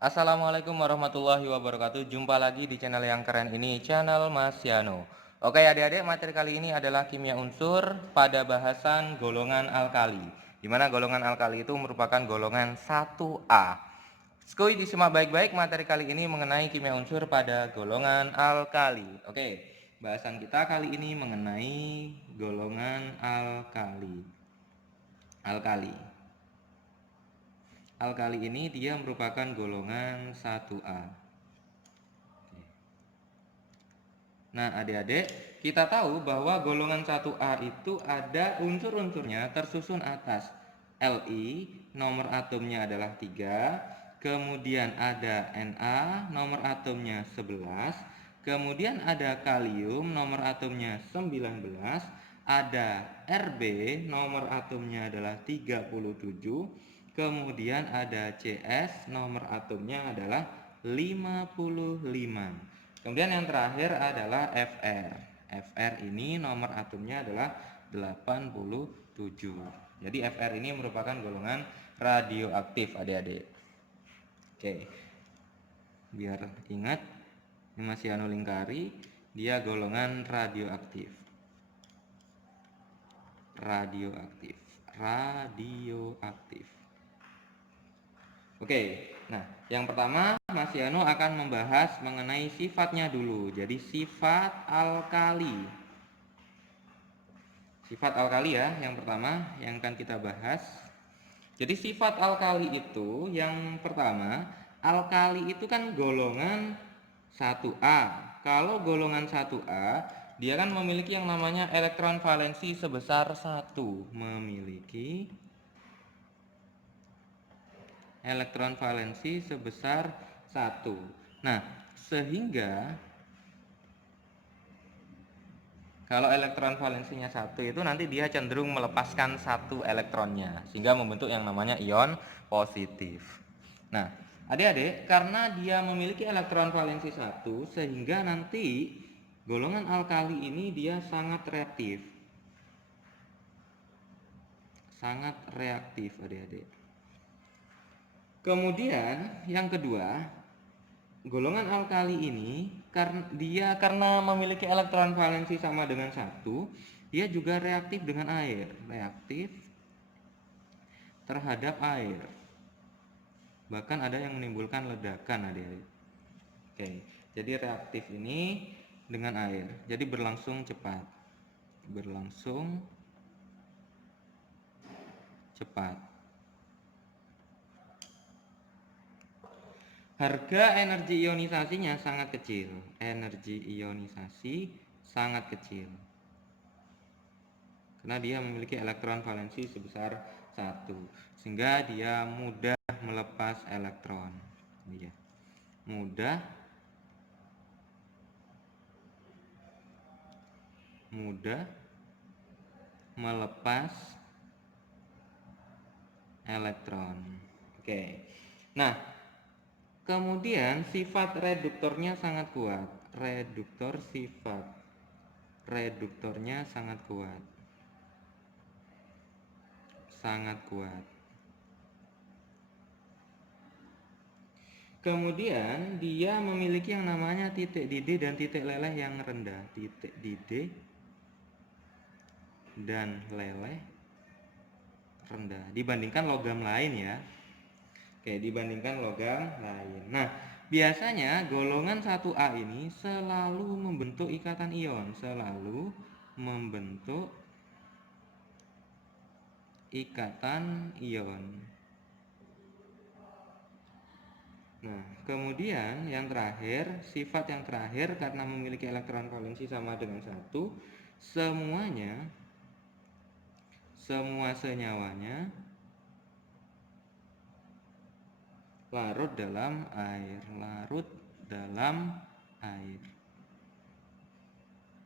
Assalamualaikum warahmatullahi wabarakatuh. Jumpa lagi di channel yang keren ini, channel Mas Yano. Oke adik-adik, materi kali ini adalah kimia unsur pada bahasan golongan alkali, di mana golongan alkali itu merupakan golongan 1A. Skui disimak baik-baik, materi kali ini mengenai kimia unsur pada golongan alkali. Oke, bahasan kita kali ini mengenai golongan alkali. Alkali ini dia merupakan golongan 1A. Nah, adik-adik, kita tahu bahwa golongan 1A itu ada unsur-unsurnya tersusun atas. Li, nomor atomnya adalah 3, kemudian ada Na, nomor atomnya 11, kemudian ada kalium, nomor atomnya 19, ada Rb, nomor atomnya adalah 37, kemudian ada Cs, nomor atomnya adalah 55. Kemudian yang terakhir adalah Fr. Fr ini nomor atomnya adalah 87. Jadi Fr ini merupakan golongan radioaktif adik-adik. Oke. Biar ingat, ini masih lingkari, dia golongan radioaktif. Radioaktif. Oke, nah yang pertama Mas Yano akan membahas mengenai sifatnya dulu. Jadi sifat alkali. Sifat alkali ya, yang pertama yang akan kita bahas. Jadi sifat alkali itu yang pertama, alkali itu kan golongan 1A. Kalau golongan 1A, dia kan memiliki yang namanya elektron valensi sebesar 1. Memiliki elektron valensi sebesar 1. Nah, sehingga kalau elektron valensinya 1 itu nanti dia cenderung melepaskan 1 elektronnya, sehingga membentuk yang namanya ion positif. Nah, adik-adik, karena dia memiliki elektron valensi 1, sehingga nanti golongan alkali ini dia sangat reaktif. Sangat reaktif, adik-adik. Kemudian yang kedua, golongan alkali ini karena memiliki elektron valensi sama dengan 1, dia juga reaktif dengan air, reaktif terhadap air. Bahkan ada yang menimbulkan ledakan, adik-adik. Oke, jadi reaktif ini dengan air. Jadi berlangsung cepat. Berlangsung cepat. Harga energi ionisasinya sangat kecil. Energi ionisasi sangat kecil. Karena dia memiliki elektron valensi sebesar 1. Sehingga dia mudah melepas elektron. Iya. Mudah melepas elektron. Oke. Nah, kemudian sifat reduktornya sangat kuat. Reduktornya sangat kuat. Sangat kuat. Kemudian dia memiliki yang namanya titik didih dan titik leleh yang rendah. Titik didih dan leleh rendah dibandingkan logam lain ya. Oke, dibandingkan logam lain. Nah, biasanya golongan 1A ini selalu membentuk ikatan ion, selalu membentuk ikatan ion. Nah, kemudian yang terakhir, sifat yang terakhir karena memiliki elektron valensi sama dengan 1, semua senyawanya larut dalam air.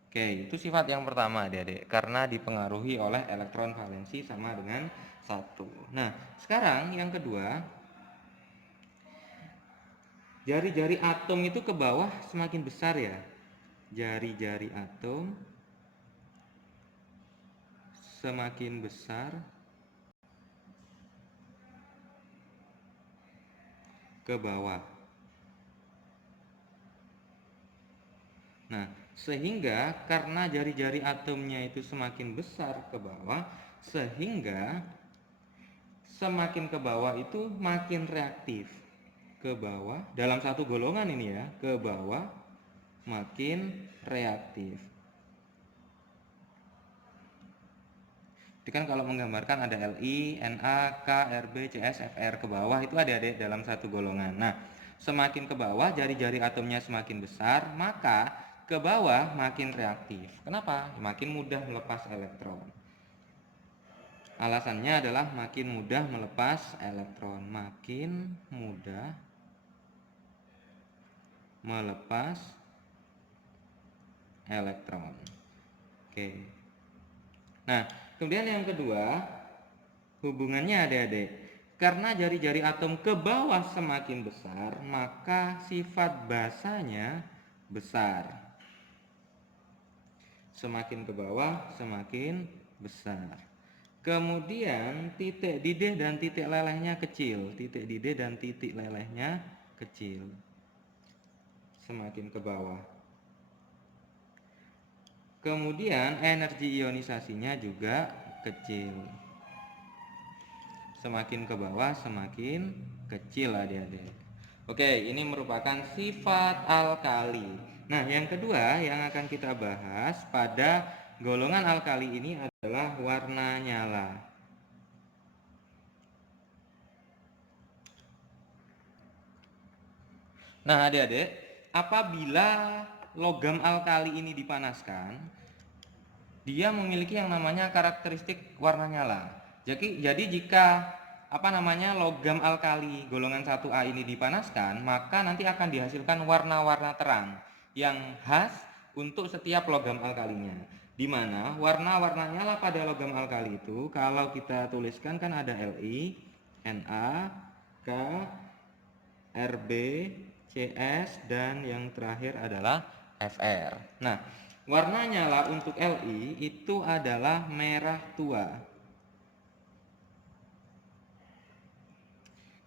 Oke, itu sifat yang pertama adik-adik, karena dipengaruhi oleh elektron valensi sama dengan 1. Nah, sekarang yang kedua, jari-jari atom itu ke bawah semakin besar ya. Jari-jari atom semakin besar ke bawah. Nah, sehingga karena jari-jari atomnya itu semakin besar ke bawah, sehingga semakin ke bawah itu makin reaktif. Ke bawah, dalam satu golongan ini ya, ke bawah makin reaktif. Jadi kan kalau menggambarkan ada Li, Na, K, Rb, Cs, Fr ke bawah itu adik-adik dalam satu golongan. Nah, semakin ke bawah jari-jari atomnya semakin besar, maka ke bawah makin reaktif. Kenapa? Makin mudah melepas elektron. Alasannya adalah makin mudah melepas elektron, makin mudah melepas elektron. Oke. Nah, kemudian yang kedua, hubungannya adik-adik. Karena jari-jari atom ke bawah semakin besar, maka sifat basanya besar. Semakin ke bawah, semakin besar. Kemudian titik didih dan titik lelehnya kecil. Titik didih dan titik lelehnya kecil. Semakin ke bawah. Kemudian energi ionisasinya juga kecil. Semakin ke bawah semakin kecil adik-adik. Oke, ini merupakan sifat alkali. Nah, yang kedua yang akan kita bahas pada golongan alkali ini adalah warna nyala. Nah, adik-adik, apabila logam alkali ini dipanaskan, dia memiliki yang namanya karakteristik warna nyala. Jadi jika logam alkali golongan 1A ini dipanaskan, maka nanti akan dihasilkan warna-warna terang yang khas untuk setiap logam alkalinya. Di mana warna-warna nyala pada logam alkali itu kalau kita tuliskan kan ada Li, Na, K, Rb, Cs, dan yang terakhir adalah Fr. Nah, warna nyala untuk Li itu adalah merah tua.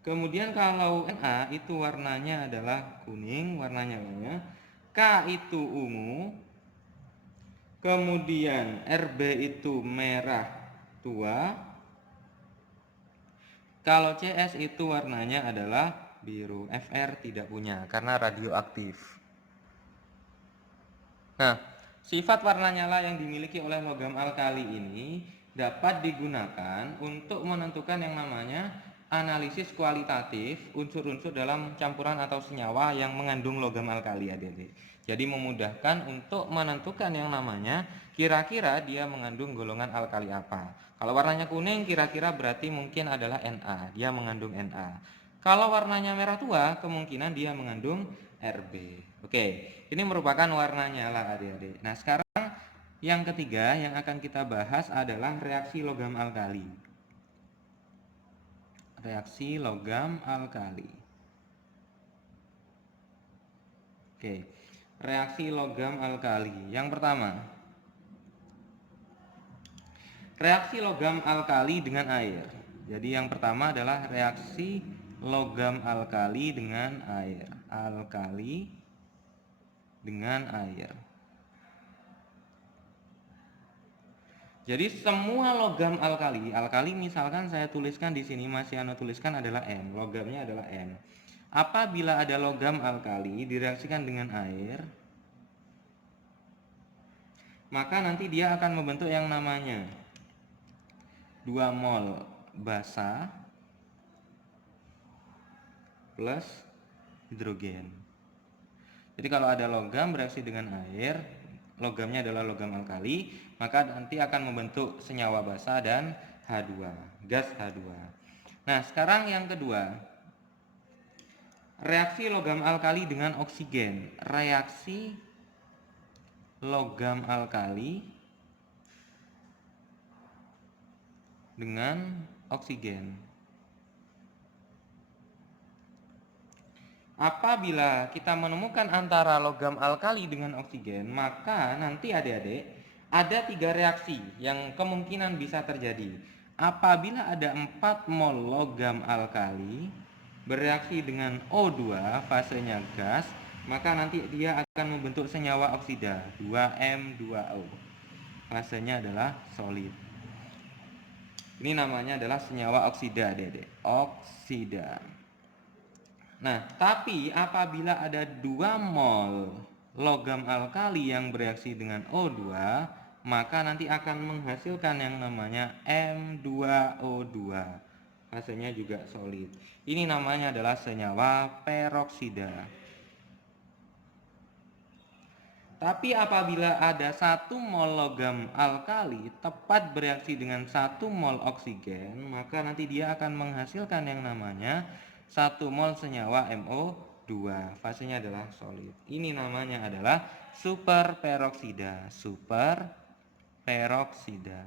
Kemudian kalau Na itu warnanya adalah kuning, warna nyalanya. K itu ungu. Kemudian Rb itu merah tua. Kalau Cs itu warnanya adalah biru. Fr tidak punya karena radioaktif. Nah, sifat warna nyala yang dimiliki oleh logam alkali ini dapat digunakan untuk menentukan yang namanya analisis kualitatif unsur-unsur dalam campuran atau senyawa yang mengandung logam alkali adik-adik. Jadi memudahkan untuk menentukan yang namanya kira-kira dia mengandung golongan alkali apa. Kalau warnanya kuning kira-kira berarti mungkin adalah Na, dia mengandung Na. Kalau warnanya merah tua kemungkinan dia mengandung Rb. Oke, ini merupakan warna nyala adik-adik. Nah, sekarang yang ketiga yang akan kita bahas adalah reaksi logam alkali. Reaksi logam alkali. Oke, reaksi logam alkali. Yang pertama, reaksi logam alkali dengan air. Jadi yang pertama adalah reaksi logam alkali dengan air. Alkali dengan air. Jadi semua logam alkali misalkan saya tuliskan di sini, Mas Yano tuliskan adalah M, logamnya adalah M. Apabila ada logam alkali direaksikan dengan air, maka nanti dia akan membentuk yang namanya 2 mol basa plus hidrogen. Jadi kalau ada logam bereaksi dengan air, logamnya adalah logam alkali, maka nanti akan membentuk senyawa basa dan H2, gas H2. Nah, sekarang yang kedua, reaksi logam alkali dengan oksigen. Reaksi logam alkali dengan oksigen. Apabila kita menemukan antara logam alkali dengan oksigen, maka nanti adik-adik ada 3 reaksi yang kemungkinan bisa terjadi. Apabila ada 4 mol logam alkali bereaksi dengan O2 fasenya gas, maka nanti dia akan membentuk senyawa oksida 2M2O. Fasenya adalah solid. Ini namanya adalah senyawa oksida, Dede. Oksida. Nah, tapi apabila ada 2 mol logam alkali yang bereaksi dengan O2, maka nanti akan menghasilkan yang namanya M2O2. Fasenya juga solid. Ini namanya adalah senyawa peroksida. Tapi apabila ada 1 mol logam alkali tepat bereaksi dengan 1 mol oksigen, maka nanti dia akan menghasilkan yang namanya 1 mol senyawa MO2. Fasenya adalah solid. Ini namanya adalah superperoksida. Superperoksida.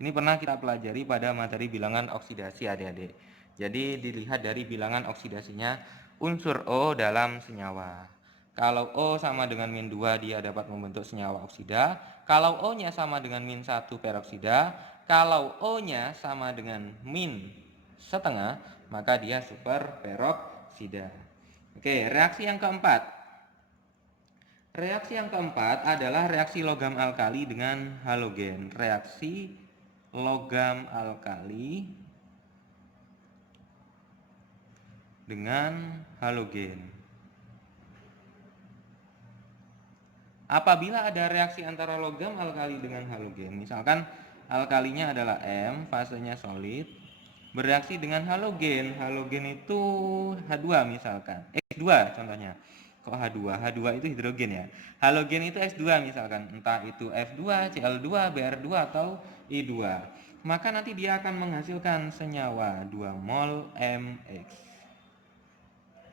Ini pernah kita pelajari pada materi bilangan oksidasi, adik-adik. Jadi dilihat dari bilangan oksidasinya unsur O dalam senyawa. Kalau O sama dengan min 2, dia dapat membentuk senyawa oksida. Kalau O-nya sama dengan min 1 peroksida. Kalau O-nya sama dengan min setengah, maka dia super peroksida. Oke, reaksi yang keempat. Reaksi yang keempat adalah reaksi logam alkali dengan halogen. Reaksi logam alkali dengan halogen. Apabila ada reaksi antara logam alkali dengan halogen, misalkan alkalinya adalah M, fasenya solid, bereaksi dengan halogen. Halogen itu H2 misalkan, X2 contohnya. Kok H2? H2 itu hidrogen ya. Halogen itu X2 misalkan, entah itu F2, Cl2, Br2 atau I2. Maka nanti dia akan menghasilkan senyawa 2 mol MX.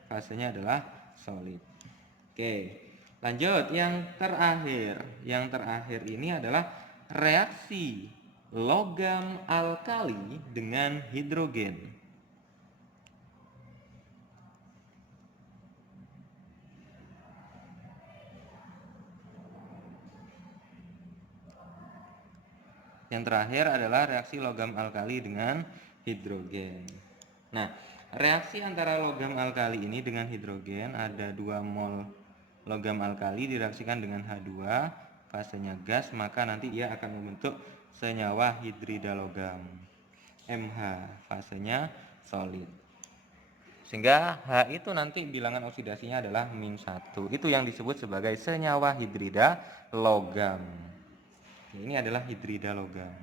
Fasenya adalah solid. Oke. Lanjut, yang terakhir. Yang terakhir ini adalah reaksi logam alkali dengan hidrogen. Yang terakhir adalah reaksi logam alkali dengan hidrogen. Nah, reaksi antara logam alkali ini dengan hidrogen, ada 2 mol logam alkali direaksikan dengan H2, fasenya gas, maka nanti ia akan membentuk senyawa hidrida logam MH, fasenya solid. Sehingga H itu nanti bilangan oksidasinya adalah min 1. Itu yang disebut sebagai senyawa hidrida logam. Ini adalah hidrida logam.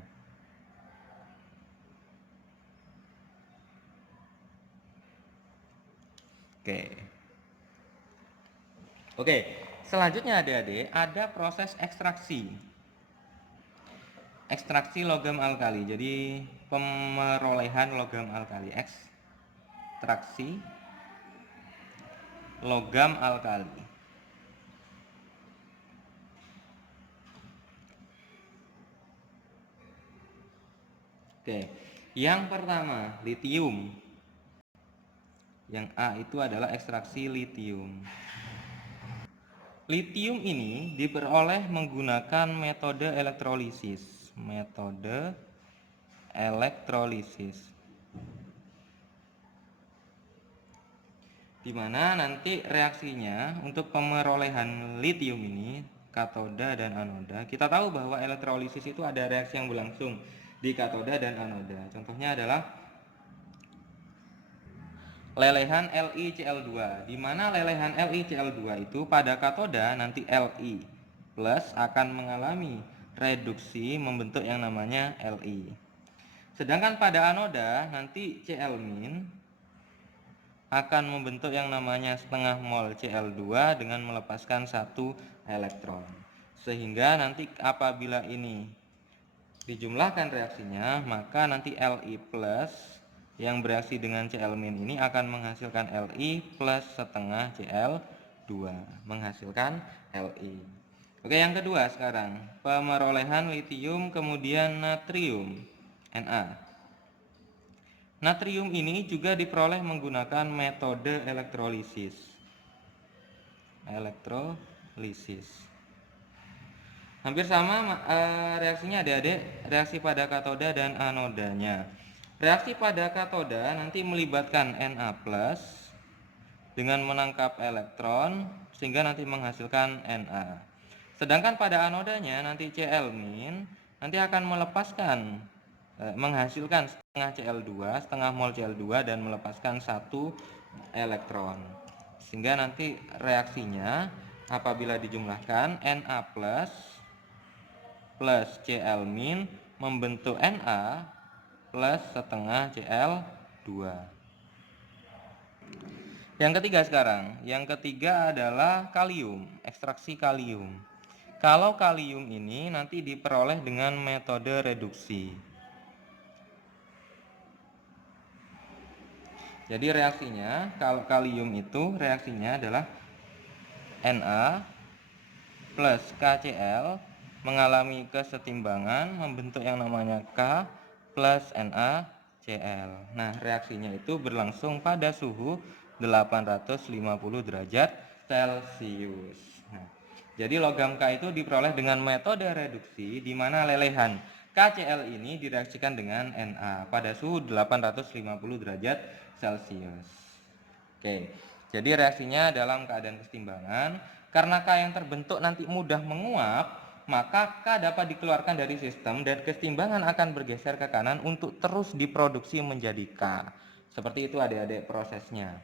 Oke, selanjutnya adik-adik ada proses ekstraksi. Ekstraksi logam alkali. Jadi pemerolehan logam alkali. Ekstraksi logam alkali. Oke, yang pertama litium. Yang A itu adalah ekstraksi litium. Litium ini diperoleh menggunakan metode elektrolisis. Metode elektrolisis. Di mana nanti reaksinya untuk pemerolehan litium ini, katoda dan anoda. Kita tahu bahwa elektrolisis itu ada reaksi yang berlangsung di katoda dan anoda. Contohnya adalah lelehan LiCl2, di mana lelehan LiCl2 itu pada katoda nanti Li plus akan mengalami reduksi membentuk yang namanya Li. Sedangkan pada anoda nanti Cl- akan membentuk yang namanya setengah mol Cl2 dengan melepaskan 1 elektron. Sehingga nanti apabila ini dijumlahkan reaksinya, maka nanti Li plus yang bereaksi dengan Cl- ini akan menghasilkan Li plus setengah Cl2, menghasilkan Li. Oke, yang kedua sekarang, pemerolehan litium kemudian natrium, Na. Natrium ini juga diperoleh menggunakan metode elektrolisis. Elektrolisis. Hampir sama reaksinya adik-adik, reaksi pada katoda dan anodanya. Reaksi pada katoda nanti melibatkan Na+ dengan menangkap elektron sehingga nanti menghasilkan Na. Sedangkan pada anodanya nanti Cl- nanti akan menghasilkan setengah Cl2, setengah mol Cl2 dan melepaskan 1 elektron. Sehingga nanti reaksinya apabila dijumlahkan Na+ plus Cl- membentuk Na plus setengah Cl2. Yang ketiga sekarang, yang ketiga adalah kalium, ekstraksi kalium. Kalau kalium ini nanti diperoleh dengan metode reduksi. Jadi reaksinya, kalau kalium itu reaksinya adalah Na plus KCl mengalami kesetimbangan membentuk yang namanya K plus NaCl. Nah, reaksinya itu berlangsung pada suhu 850 derajat Celcius. Nah, jadi logam K itu diperoleh dengan metode reduksi di mana lelehan KCl ini direaksikan dengan Na pada suhu 850 derajat Celcius. Oke, jadi reaksinya dalam keadaan kesetimbangan. Karena K yang terbentuk nanti mudah menguap, maka K dapat dikeluarkan dari sistem dan kesetimbangan akan bergeser ke kanan untuk terus diproduksi menjadi K. Seperti itu adik-adik prosesnya.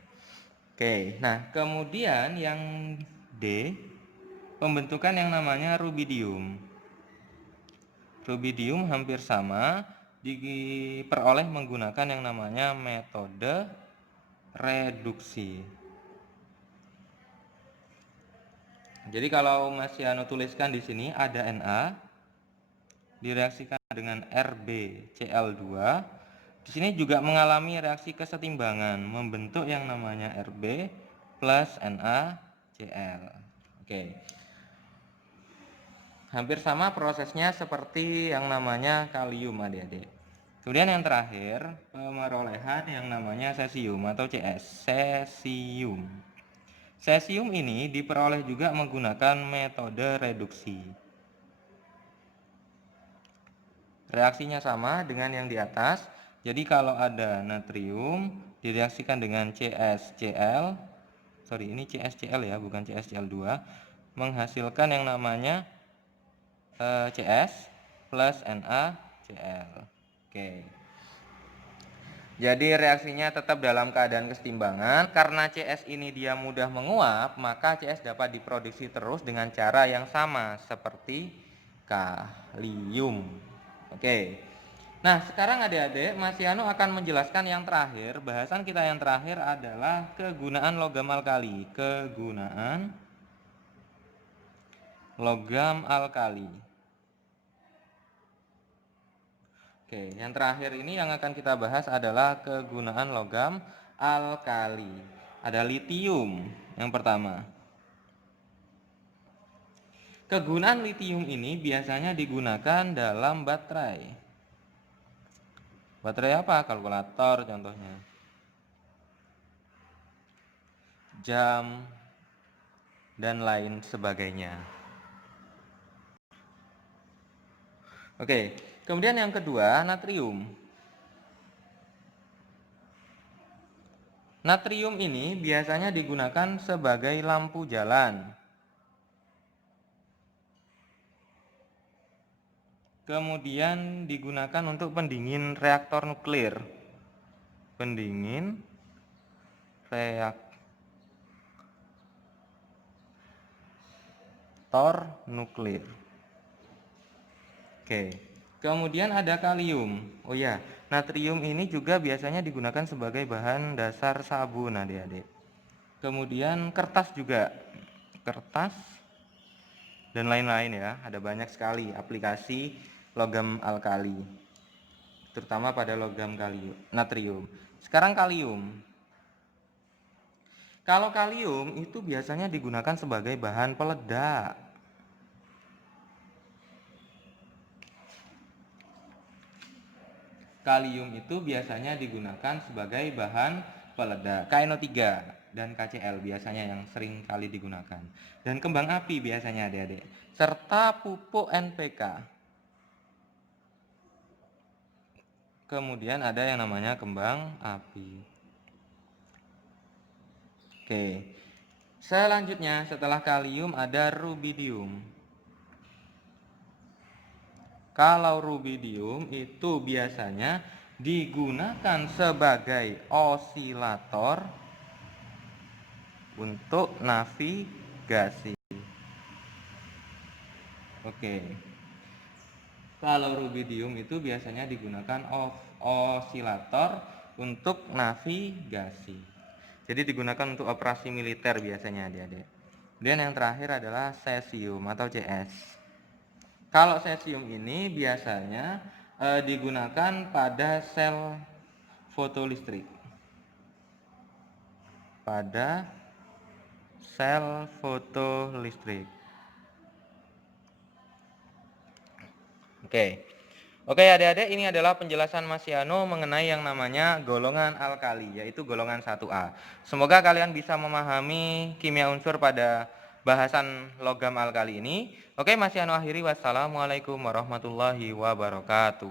Oke, nah kemudian yang D, pembentukan yang namanya rubidium. Rubidium hampir sama, diperoleh menggunakan yang namanya metode reduksi. Jadi kalau Mas Yano tuliskan di sini ada Na direaksikan dengan RbCl2. Di sini juga mengalami reaksi kesetimbangan membentuk yang namanya Rb plus NaCl. Oke. Hampir sama prosesnya seperti yang namanya kalium adik-adik. Kemudian yang terakhir, pemerolehan yang namanya cesium atau CS, cesium. Cesium ini diperoleh juga menggunakan metode reduksi. Reaksinya sama dengan yang di atas. Jadi kalau ada natrium direaksikan dengan CsCl, ini CsCl ya, bukan CsCl2, menghasilkan yang namanya Cs plus NaCl. Oke. Jadi reaksinya tetap dalam keadaan kesetimbangan. Karena Cs ini dia mudah menguap, maka Cs dapat diproduksi terus dengan cara yang sama seperti kalium. Oke. Nah, sekarang adik-adik, Mas Yano akan menjelaskan yang terakhir. Bahasan kita yang terakhir adalah kegunaan logam alkali. Kegunaan logam alkali. Oke, yang terakhir ini yang akan kita bahas adalah kegunaan logam alkali. Ada litium yang pertama. Kegunaan litium ini biasanya digunakan dalam baterai. Baterai apa? Kalkulator contohnya. Jam dan lain sebagainya. Oke, kemudian yang kedua, natrium. Natrium ini biasanya digunakan sebagai lampu jalan. Kemudian digunakan untuk pendingin reaktor nuklir. Pendingin reaktor nuklir. Oke. Kemudian ada kalium. Oh ya, natrium ini juga biasanya digunakan sebagai bahan dasar sabun adik-adik. Kemudian kertas juga. Kertas dan lain-lain ya. Ada banyak sekali aplikasi logam alkali. Terutama pada logam natrium. Sekarang kalium. Kalau kalium itu biasanya digunakan sebagai bahan peledak. Kalium itu biasanya digunakan sebagai bahan peledak. KNO3 dan KCl biasanya yang sering kali digunakan. Dan kembang api biasanya adik-adik. Serta pupuk NPK. kemudian ada yang namanya kembang api. Oke. Selanjutnya setelah kalium ada rubidium. Kalau rubidium itu biasanya digunakan sebagai osilator untuk navigasi. Oke. Kalau rubidium itu biasanya digunakan osilator untuk navigasi. Jadi digunakan untuk operasi militer biasanya adik-adik. Kemudian yang terakhir adalah cesium atau CS. Kalau cesium ini biasanya digunakan pada sel fotolistrik. Pada sel fotolistrik. Oke adik-adik, ini adalah penjelasan Mas Yano mengenai yang namanya golongan alkali, yaitu golongan 1A. Semoga kalian bisa memahami kimia unsur pada bahasan logam alkali ini. Oke, Mas Yano akhiri. Wassalamualaikum warahmatullahi wabarakatuh.